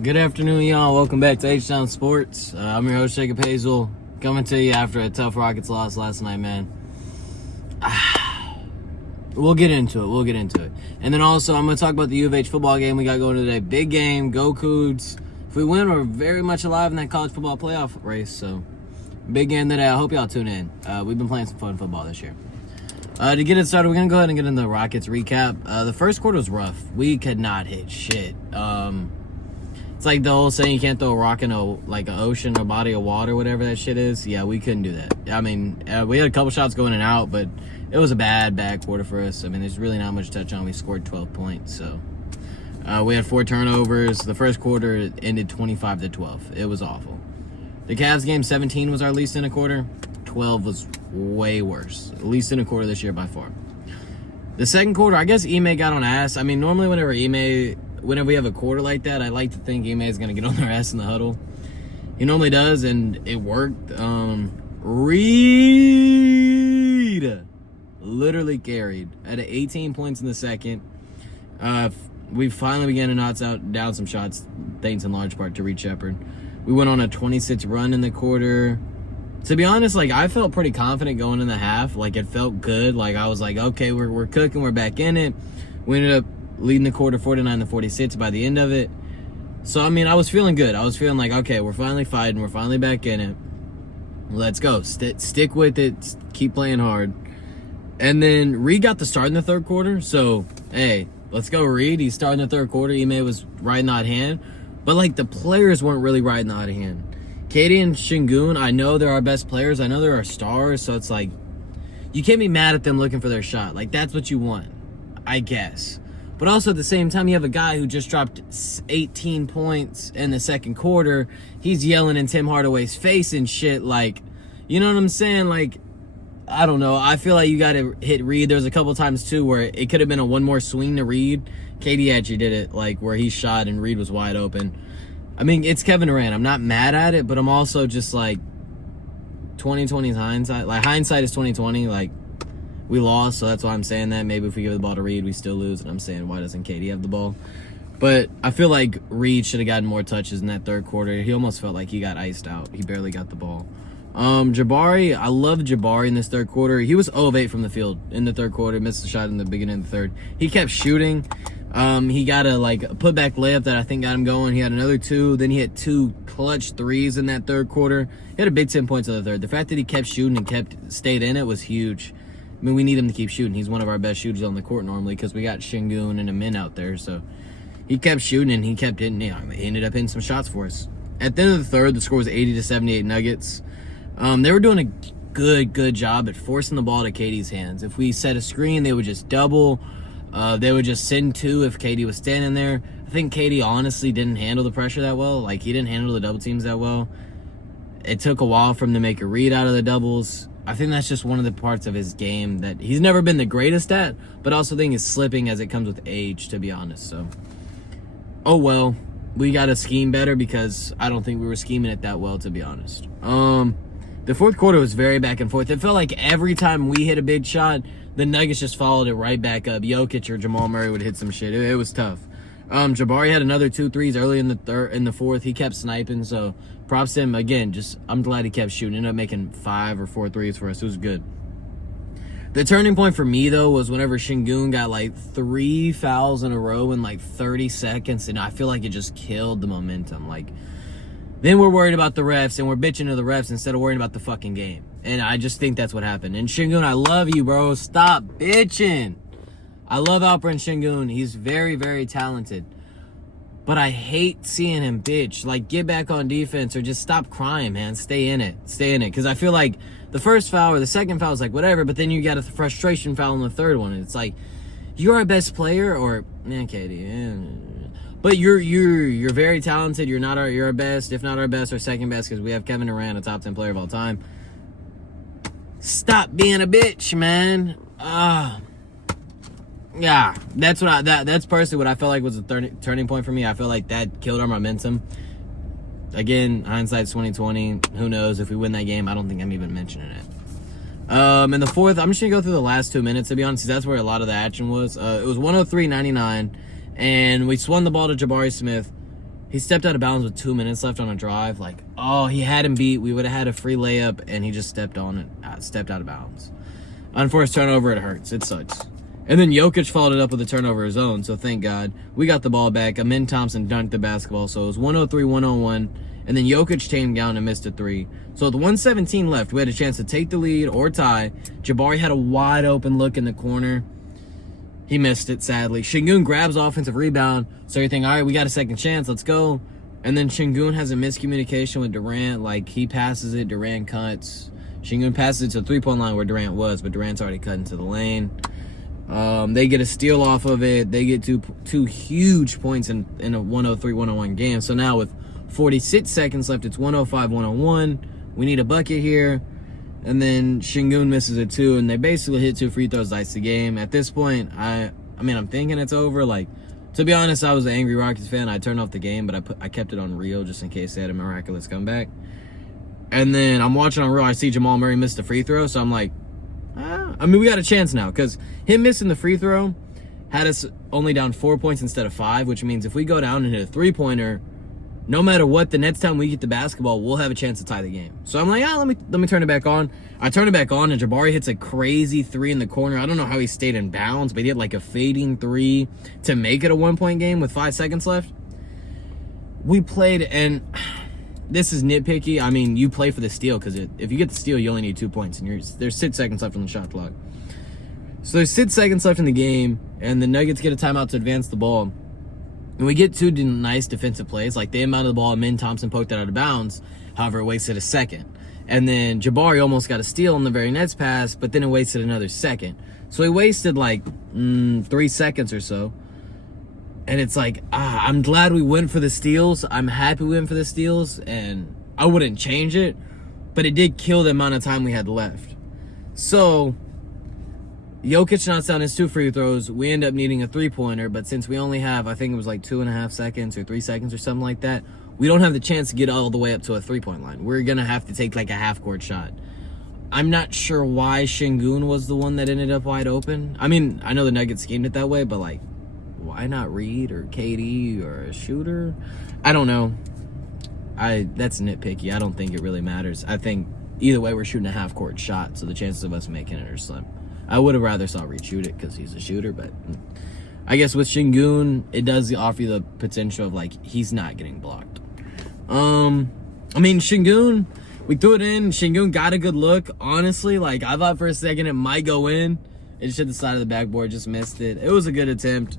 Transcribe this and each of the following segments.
Good afternoon, y'all. Welcome back to H-Town Sports. I'm your host, Jacob Hazel, coming to you after a tough Rockets loss last night, man. We'll get into it. And then also, I'm going to talk about the U of H football game we got going today. Big game, go Cougs. If we win, we're very much alive in that college football playoff race, so big game today. I hope y'all tune in. We've been playing some fun football this year. To get it started, we're going to go ahead and get into the Rockets recap. The first quarter was rough. We could not hit shit. It's like the whole saying you can't throw a rock in an ocean or body of water, whatever that shit is. Yeah, we couldn't do that. I mean, we had a couple shots going in and out, but it was a bad quarter for us. I mean, there's really not much to touch on. We scored 12 points, so we had 4 turnovers. The first quarter ended 25-12. It was awful. The Cavs game, 17 was our least in a quarter. 12 was way worse. Least in a quarter this year by far. The second quarter, I guess Ime got on ass. I mean, normally whenever we have a quarter like that, I like to think Ime is going to get on their ass in the huddle. He normally does, and it worked. Reed literally carried at 18 points in the second. We finally began to knock down some shots, thanks in large part to Reed Sheppard. We went on a 26 run in the quarter. To be honest, I felt pretty confident going in the half. It felt good. I was like, okay, we're cooking. We're back in it. We ended up leading the quarter 49-46 by the end of it. So, I mean, I was feeling good. I was feeling like, okay, we're finally fighting. We're finally back in it. Let's go. Stick with it. Keep playing hard. And then Reed got the start in the third quarter. So, hey, let's go, Reed. He's starting the third quarter. Ime was riding the hot hand. But, the players weren't really riding the hot hand. Katie and Şengün, I know they're our best players. I know they're our stars. So, it's like, you can't be mad at them looking for their shot. That's what you want, I guess. But also at the same time, you have a guy who just dropped 18 points in the second quarter. He's yelling in Tim Hardaway's face and shit. You know what I'm saying? I don't know. I feel like you got to hit Reed. There was a couple times, too, where it could have been a one more swing to Reed. Katie actually did it, where he shot and Reed was wide open. I mean, it's Kevin Durant. I'm not mad at it, but I'm also just 20/20's hindsight. Hindsight is 20/20. We lost, so that's why I'm saying that. Maybe if we give the ball to Reed, we still lose. And I'm saying, why doesn't Katie have the ball? But I feel like Reed should have gotten more touches in that third quarter. He almost felt like he got iced out. He barely got the ball. Jabari, I loved Jabari in this third quarter. He was 0 of 8 from the field in the third quarter. Missed a shot in the beginning of the third. He kept shooting. He got a putback layup that I think got him going. He had another 2. Then he had 2 clutch 3s in that third quarter. He had a big 10 points in the third. The fact that he kept shooting and stayed in it was huge. I mean, we need him to keep shooting. He's one of our best shooters on the court normally because we got Şengün and Amin out there. So he kept shooting and he kept hitting. He ended up hitting some shots for us. At the end of the third, the score was 80-78 Nuggets. They were doing a good job at forcing the ball to Katie's hands. If we set a screen, they would just double. They would just send 2 if Katie was standing there. I think Katie honestly didn't handle the pressure that well. He didn't handle the double teams that well. It took a while for him to make a read out of the doubles. I think that's just one of the parts of his game that he's never been the greatest at, but also think is slipping as it comes with age, to be honest. So, oh well, we got to scheme better because I don't think we were scheming it that well, to be honest. The fourth quarter was very back and forth. It felt like every time we hit a big shot, the Nuggets just followed it right back up. Jokic or Jamal Murray would hit some shit. It was tough. Jabari had another 2 threes early in the fourth. He kept sniping, so props to him. Again, I'm glad he kept shooting. Ended up making 5 or 4 threes for us. It was good. The turning point for me, though, was whenever Şengün got 3 fouls in a row in 30 seconds, and I feel like it just killed the momentum. Then we're worried about the refs, and we're bitching to the refs instead of worrying about the fucking game. And I just think that's what happened. And Şengün, I love you, bro. Stop bitching. I love Alperen Şengün. He's very, very talented. But I hate seeing him bitch. Get back on defense or just stop crying, man. Stay in it. Because I feel like the first foul or the second foul is whatever, but then you got a frustration foul in the third one. And it's you're our best player or, Katie, but you're very talented. You're our best, if not our best, or second best, because we have Kevin Durant, a top 10 player of all time. Stop being a bitch, man. Yeah, that's personally what I felt like was a turning point for me. I feel like that killed our momentum. Again, hindsight's 2020. Who knows? If we win that game, I don't think I'm even mentioning it. In the fourth, I'm just going to go through the last 2 minutes, to be honest, because that's where a lot of the action was. It was 103-99, and we swung the ball to Jabari Smith. He stepped out of bounds with 2 minutes left on a drive. Like, oh, he had him beat. We would have had a free layup, and he just stepped out of bounds. Unforced turnover, it hurts. It sucks. And then Jokic followed it up with a turnover of his own, so thank God. We got the ball back. Amin Thompson dunked the basketball, so it was 103-101. And then Jokic came down and missed a three. So with 1:17 left, we had a chance to take the lead or tie. Jabari had a wide open look in the corner. He missed it, sadly. Şengün grabs offensive rebound. So you think, all right, we got a second chance. Let's go. And then Şengün has a miscommunication with Durant. Like, he passes it. Durant cuts. Şengün passes it to the three-point line where Durant was, but Durant's already cut into the lane. They get a steal off of it. They get two huge points in a 103-101 game. So now with 46 seconds left, it's 105-101. We need a bucket here. And then Şengün misses it too, and they basically hit 2 free throws to ice the game. At this point, I'm thinking it's over. Like, to be honest, I was an angry Rockets fan. I turned off the game, but I kept it on Real just in case they had a miraculous comeback. And then I'm watching on Real. I see Jamal Murray missed the free throw, so I'm like, we got a chance now, because him missing the free throw had us only down 4 points instead of 5, which means if we go down and hit a three-pointer, no matter what, the next time we get the basketball, we'll have a chance to tie the game. So I'm like, let me turn it back on. I turn it back on, and Jabari hits a crazy three in the corner. I don't know how he stayed in bounds, but he had like a fading three to make it a 1-point game with 5 seconds left. We played, and this is nitpicky. I mean, you play for the steal, because if you get the steal, you only need 2 points, and there's 6 seconds left on the shot clock. So there's 6 seconds left in the game, and the Nuggets get a timeout to advance the ball. And we get 2 nice defensive plays. Like, they inbounded the ball, Amin Thompson poked it out of bounds. However, it wasted a second. And then Jabari almost got a steal on the very next pass, but then it wasted another second. So he wasted like 3 seconds or so. And it's like, I'm glad we went for the steals. I'm happy we went for the steals, and I wouldn't change it. But it did kill the amount of time we had left. So Jokic knocks down his 2 free throws. We end up needing a three-pointer, but since we only have, I think it was like 2.5 seconds or 3 seconds or something like that, we don't have the chance to get all the way up to a three-point line. We're going to have to take like a half-court shot. I'm not sure why Şengün was the one that ended up wide open. I mean, I know the Nuggets schemed it that way, but like, why not Reed or KD or a shooter? I don't know. That's nitpicky. I don't think it really matters. I think either way, we're shooting a half-court shot, so the chances of us making it are slim. I would have rather saw Reed shoot it because he's a shooter, but I guess with Şengün, it does offer you the potential of, like, he's not getting blocked. Şengün, we threw it in. Şengün got a good look. Honestly, like, I thought for a second it might go in. It just hit the side of the backboard, just missed it. It was a good attempt.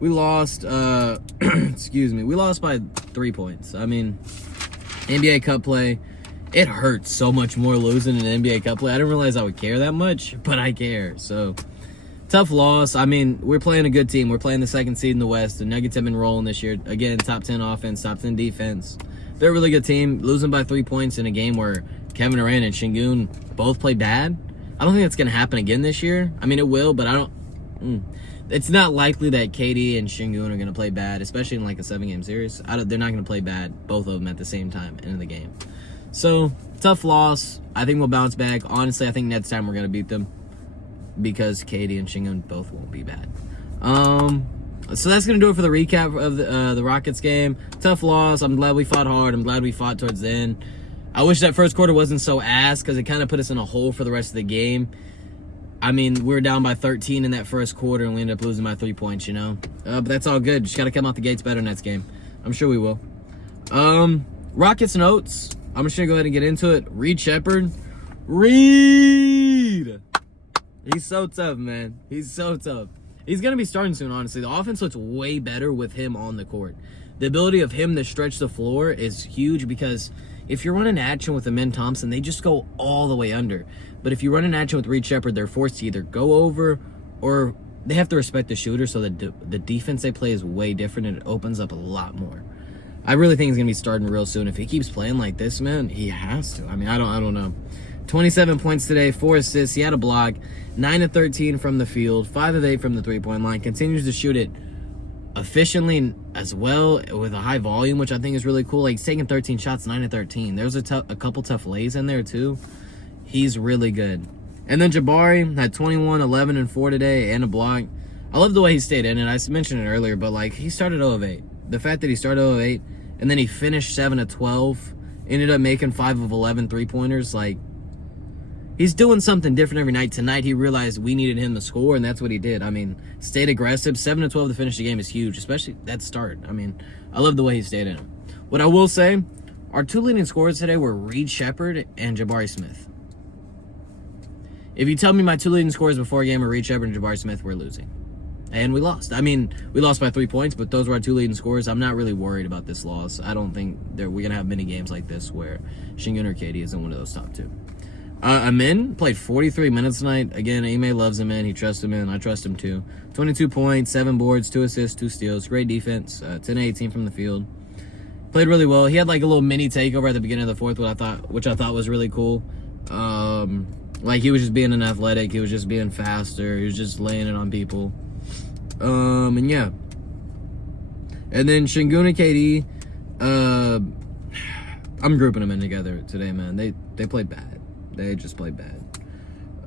We lost, we lost by 3 points. I mean, NBA Cup play. It hurts so much more losing an NBA Cup play. I didn't realize I would care that much, but I care. So, tough loss. I mean, we're playing a good team. We're playing the second seed in the West. The Nuggets have been rolling this year. Again, top 10 offense, top 10 defense. They're a really good team. Losing by 3 points in a game where Kevin Durant and Şengün both play bad. I don't think that's going to happen again this year. I mean, it will, but I don't... It's not likely that KD and Şengün are going to play bad, especially in like a 7-game series. They're not going to play bad, both of them at the same time in the game. So, tough loss. I think we'll bounce back. Honestly, I think next time we're going to beat them because KD and Şengün both won't be bad. So that's going to do it for the recap of the Rockets game. Tough loss. I'm glad we fought hard. I'm glad we fought towards the end. I wish that first quarter wasn't so ass because it kind of put us in a hole for the rest of the game. I mean, we were down by 13 in that first quarter, and we ended up losing by 3 points, you know? But that's all good. Just got to come out the gates better next game. I'm sure we will. Rockets notes. I'm just going to go ahead and get into it. Reed Sheppard. Reed! He's so tough, man. He's so tough. He's going to be starting soon, honestly. The offense looks way better with him on the court. The ability of him to stretch the floor is huge because if you're running action with Amin Thompson, they just go all the way under. But if you run an action with Reed Sheppard, they're forced to either go over or they have to respect the shooter, so that the defense they play is way different and it opens up a lot more. I really think he's going to be starting real soon. If he keeps playing like this, man, he has to. I mean, I don't know. 27 points today, 4 assists. He had a block. 9 of 13 from the field. 5 of 8 from the three-point line. Continues to shoot it efficiently as well with a high volume, which I think is really cool. Like, he's taking 13 shots, 9 of 13. There's a couple tough lays in there, too. He's really good. And then Jabari had 21, 11, and 4 today and a block. I love the way he stayed in it. I mentioned it earlier, but, like, he started 0 of 8. the fact that he started 0 of 8 and then he finished 7 of 12, ended up making 5 of 11 3-pointers, like, he's doing something different every night. Tonight, he realized we needed him to score, and that's what he did. I mean, stayed aggressive. 7 of 12 to finish the game is huge, especially that start. I mean, I love the way he stayed in it. What I will say, our 2 leading scorers today were Reed Sheppard and Jabari Smith. If you tell me my 2 leading scorers before a game are Reed Sheppard and Jabari Smith, we're losing. And we lost. I mean, we lost by 3 points, but those were our 2 leading scorers. I'm not really worried about this loss. I don't think we're going to have many games like this where Sengun or KD isn't one of those top 2. Amin played 43 minutes tonight. Again, Ime loves him in. He trusts him in. I trust him too. 22 points, 7 boards, 2 assists, 2 steals. Great defense. 10-18 from the field. Played really well. He had like a little mini takeover at the beginning of the fourth, which I thought was really cool. Like he was just being an athletic. He was just being faster. He was just laying it on people. And yeah. And then Sengun and KD, I'm grouping them in together today, man. They played bad. They just played bad.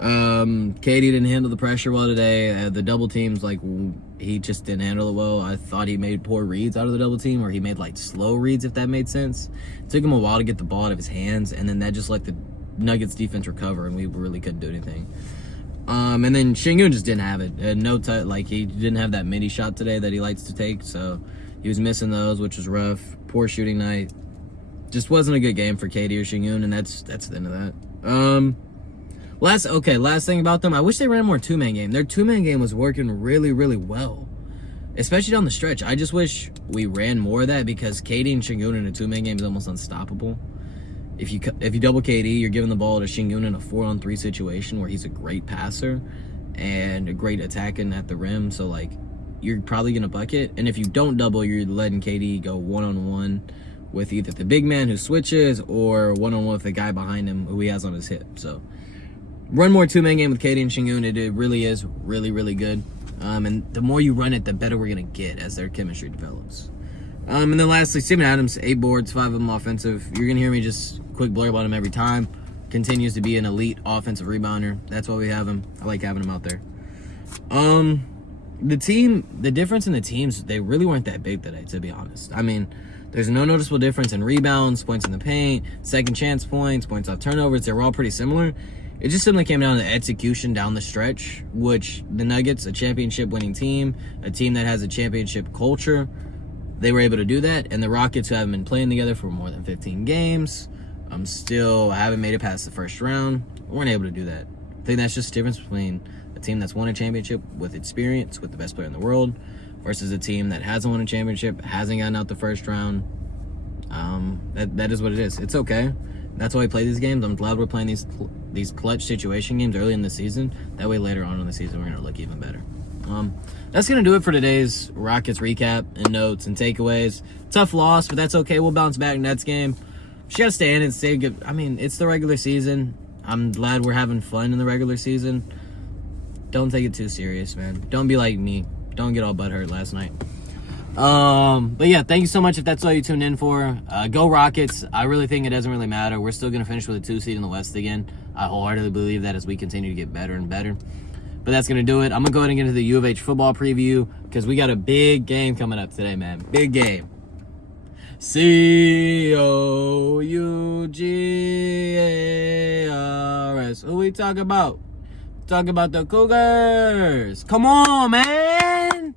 KD didn't handle the pressure well today. The double teams, like, he just didn't handle it well. I thought he made poor reads out of the double team, or he made, like, slow reads, if that made sense. It took him a while to get the ball out of his hands, and then that just let the Nuggets defense recover, and we really couldn't do anything. And then Sengun just didn't have it. No touch, like, he didn't have that midi shot today that he likes to take, so he was missing those, which was rough. Poor shooting night. Just wasn't a good game for KD or Sengun, and that's the end of that. Last thing about them, I wish they ran more two-man game. Their two-man game was working really, really well, especially down the stretch. I just wish we ran more of that because KD and Sengun in a two-man game is almost unstoppable. If you double KD, you're giving the ball to Sengun in a 4-on-3 situation where he's a great passer and a great attacking at the rim. So, like, you're probably going to bucket. And if you don't double, you're letting KD go one-on-one with either the big man who switches or one-on-one with the guy behind him who he has on his hip. So, run more two-man game with KD and Sengun. It really is really, really good. And the more you run it, the better we're going to get as their chemistry develops. And then lastly, Steven Adams, 8 boards, 5 of them offensive. You're going to hear me just quick blurb on him every time. Continues to be an elite offensive rebounder. That's why we have him. I like having him out there. The difference in the teams, they really weren't that big today, to be honest. I mean, there's no noticeable difference in rebounds, points in the paint, second chance points, points off turnovers. They were all pretty similar. It just simply came down to execution down the stretch, which the Nuggets, a championship-winning team, a team that has a championship culture, they were able to do that. And the Rockets, who haven't been playing together for more than 15 games, still haven't made it past the first round, weren't able to do that. I think that's just the difference between a team that's won a championship with experience, with the best player in the world, versus a team that hasn't won a championship, hasn't gotten out the first round. That is what it is. It's okay. That's why we play these games. I'm glad we're playing these clutch situation games early in the season. That way later on in the season, we're going to look even better. That's going to do it for today's Rockets recap and notes and takeaways. Tough loss, but that's okay. We'll bounce back Nets game. Just got to stay in and stay good. I mean, it's the regular season. I'm glad we're having fun in the regular season. Don't take it too serious, man. Don't be like me. Don't get all butthurt last night. But yeah, thank you so much if that's all you tuned in for. Go Rockets. I really think it doesn't really matter. We're still going to finish with a 2 seed in the West again. I wholeheartedly believe that as we continue to get better and better. But that's going to do it. I'm going to go ahead and get into the U of H football preview because we got a big game coming up today, man. Big game. Cougars. Who we talk about? Talk about the Cougars. Come on, man.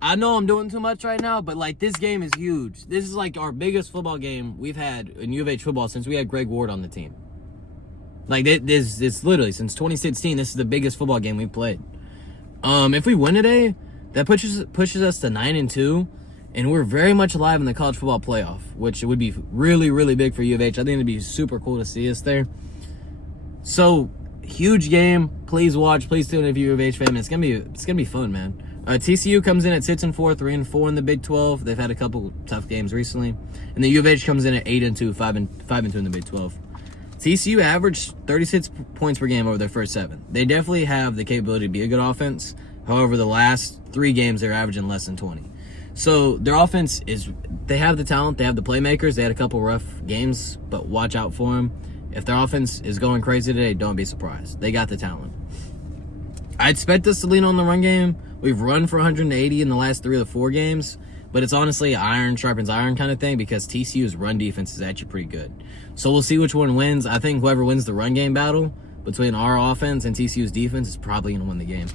I know I'm doing too much right now, but, like, this game is huge. This is, like, our biggest football game we've had in U of H football since we had Greg Ward on the team. Like, it's literally, since 2016, this is the biggest football game we've played. If we win today, that pushes us to 9-2, and we're very much alive in the college football playoff, which would be really, really big for U of H. I think it'd be super cool to see us there. So, huge game. Please watch. Please tune in if you're a U of H fan. It's gonna be fun, man. TCU comes in at 6-4, 3-4 in the Big 12. They've had a couple tough games recently, and the U of H comes in at 8-2, 5-2 in the Big 12. TCU averaged 36 points per game over their first 7. They definitely have the capability to be a good offense. However, the last 3 games they're averaging less than 20. So their offense they have the talent, they have the playmakers. They had a couple rough games, but watch out for them. If their offense is going crazy today, don't be surprised. They got the talent. I expect us to lean on the run game. We've run for 180 in the last 3 of the 4 games, but it's honestly iron sharpens iron kind of thing because TCU's run defense is actually pretty good. So we'll see which one wins. I think whoever wins the run game battle between our offense and TCU's defense is probably going to win the game.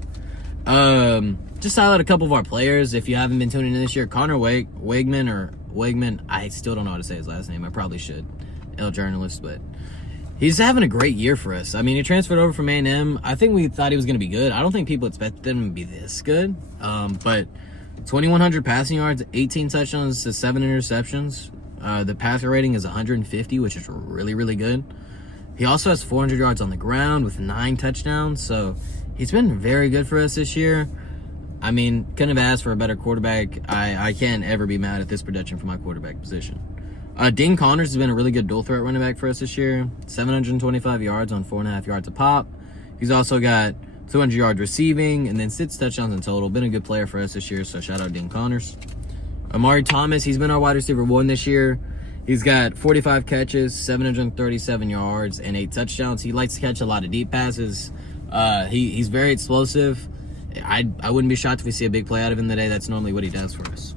Just highlight a couple of our players. If you haven't been tuning in this year, Connor Wegman, I still don't know how to say his last name. I probably should. L journalist, but he's having a great year for us. I mean, he transferred over from A&M. I think we thought he was going to be good. I don't think people expected him to be this good. But 2,100 passing yards, 18 touchdowns to 7 interceptions. The passer rating is 150, which is really, really good. He also has 400 yards on the ground with 9 touchdowns. So he's been very good for us this year. I mean, couldn't have asked for a better quarterback. I can't ever be mad at this production for my quarterback position. Dean Connors has been a really good dual threat running back for us this year. 725 yards on 4.5 yards a pop. He's also got 200 yards receiving and then 6 touchdowns in total. Been a good player for us this year, so shout out Dean Connors. Amari Thomas, he's been our wide receiver 1 this year. He's got 45 catches, 737 yards, and 8 touchdowns. He likes to catch a lot of deep passes. He's very explosive. I wouldn't be shocked if we see a big play out of him today. That's normally what he does for us.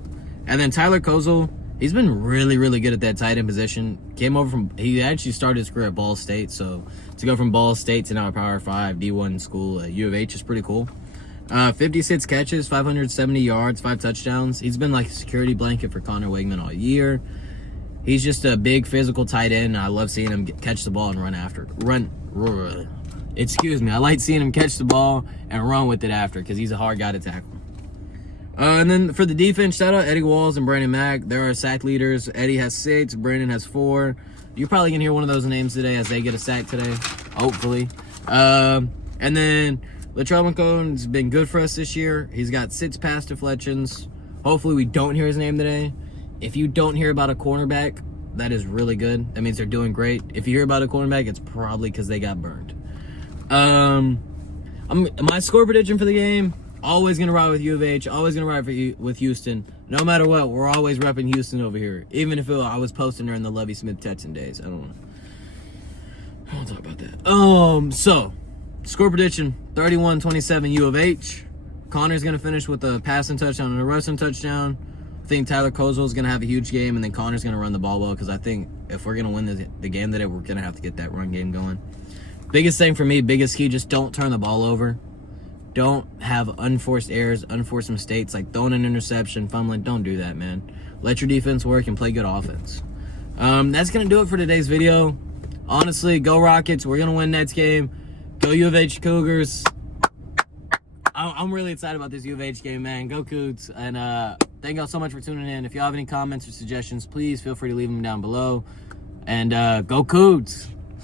And then Tyler Kozel, he's been really, really good at that tight end position. He actually started his career at Ball State, so to go from Ball State to now a Power 5 D1 school at U of H is pretty cool. 56 catches, 570 yards, 5 touchdowns. He's been like a security blanket for Connor Wegman all year. He's just a big physical tight end. I love seeing him catch the ball and run after. I like seeing him catch the ball and run with it after because he's a hard guy to tackle. And then for the defense, shout out Eddie Walls and Brandon Mack. They're our sack leaders. Eddie has 6, Brandon has 4. You're probably going to hear one of those names today as they get a sack today, hopefully. And then Latrell McCone's been good for us this year. He's got 6 pass deflections. Hopefully we don't hear his name today. If you don't hear about a cornerback, that is really good. That means they're doing great. If you hear about a cornerback, it's probably because they got burned. My score prediction for the game, always going to ride with U of H, always going to ride with Houston. No matter what, we're always repping Houston over here. Even if I was posting during the Lovie Smith-Tetson days. I don't want to talk about that. So, score prediction, 31-27 U of H. Connor's going to finish with a passing touchdown and a rushing touchdown. I think Tyler Kozel is going to have a huge game, and then Connor's going to run the ball well because I think if we're going to win the game today, we're going to have to get that run game going. Biggest thing for me, biggest key, just don't turn the ball over. Don't have unforced errors, unforced mistakes, like throwing an interception, fumbling. Don't do that, man. Let your defense work and play good offense. That's going to do it for today's video. Honestly, go Rockets. We're going to win next game. Go U of H Cougars. I'm really excited about this U of H game, man. Go Cougs. And thank y'all so much for tuning in. If y'all have any comments or suggestions, please feel free to leave them down below. And go Cougs.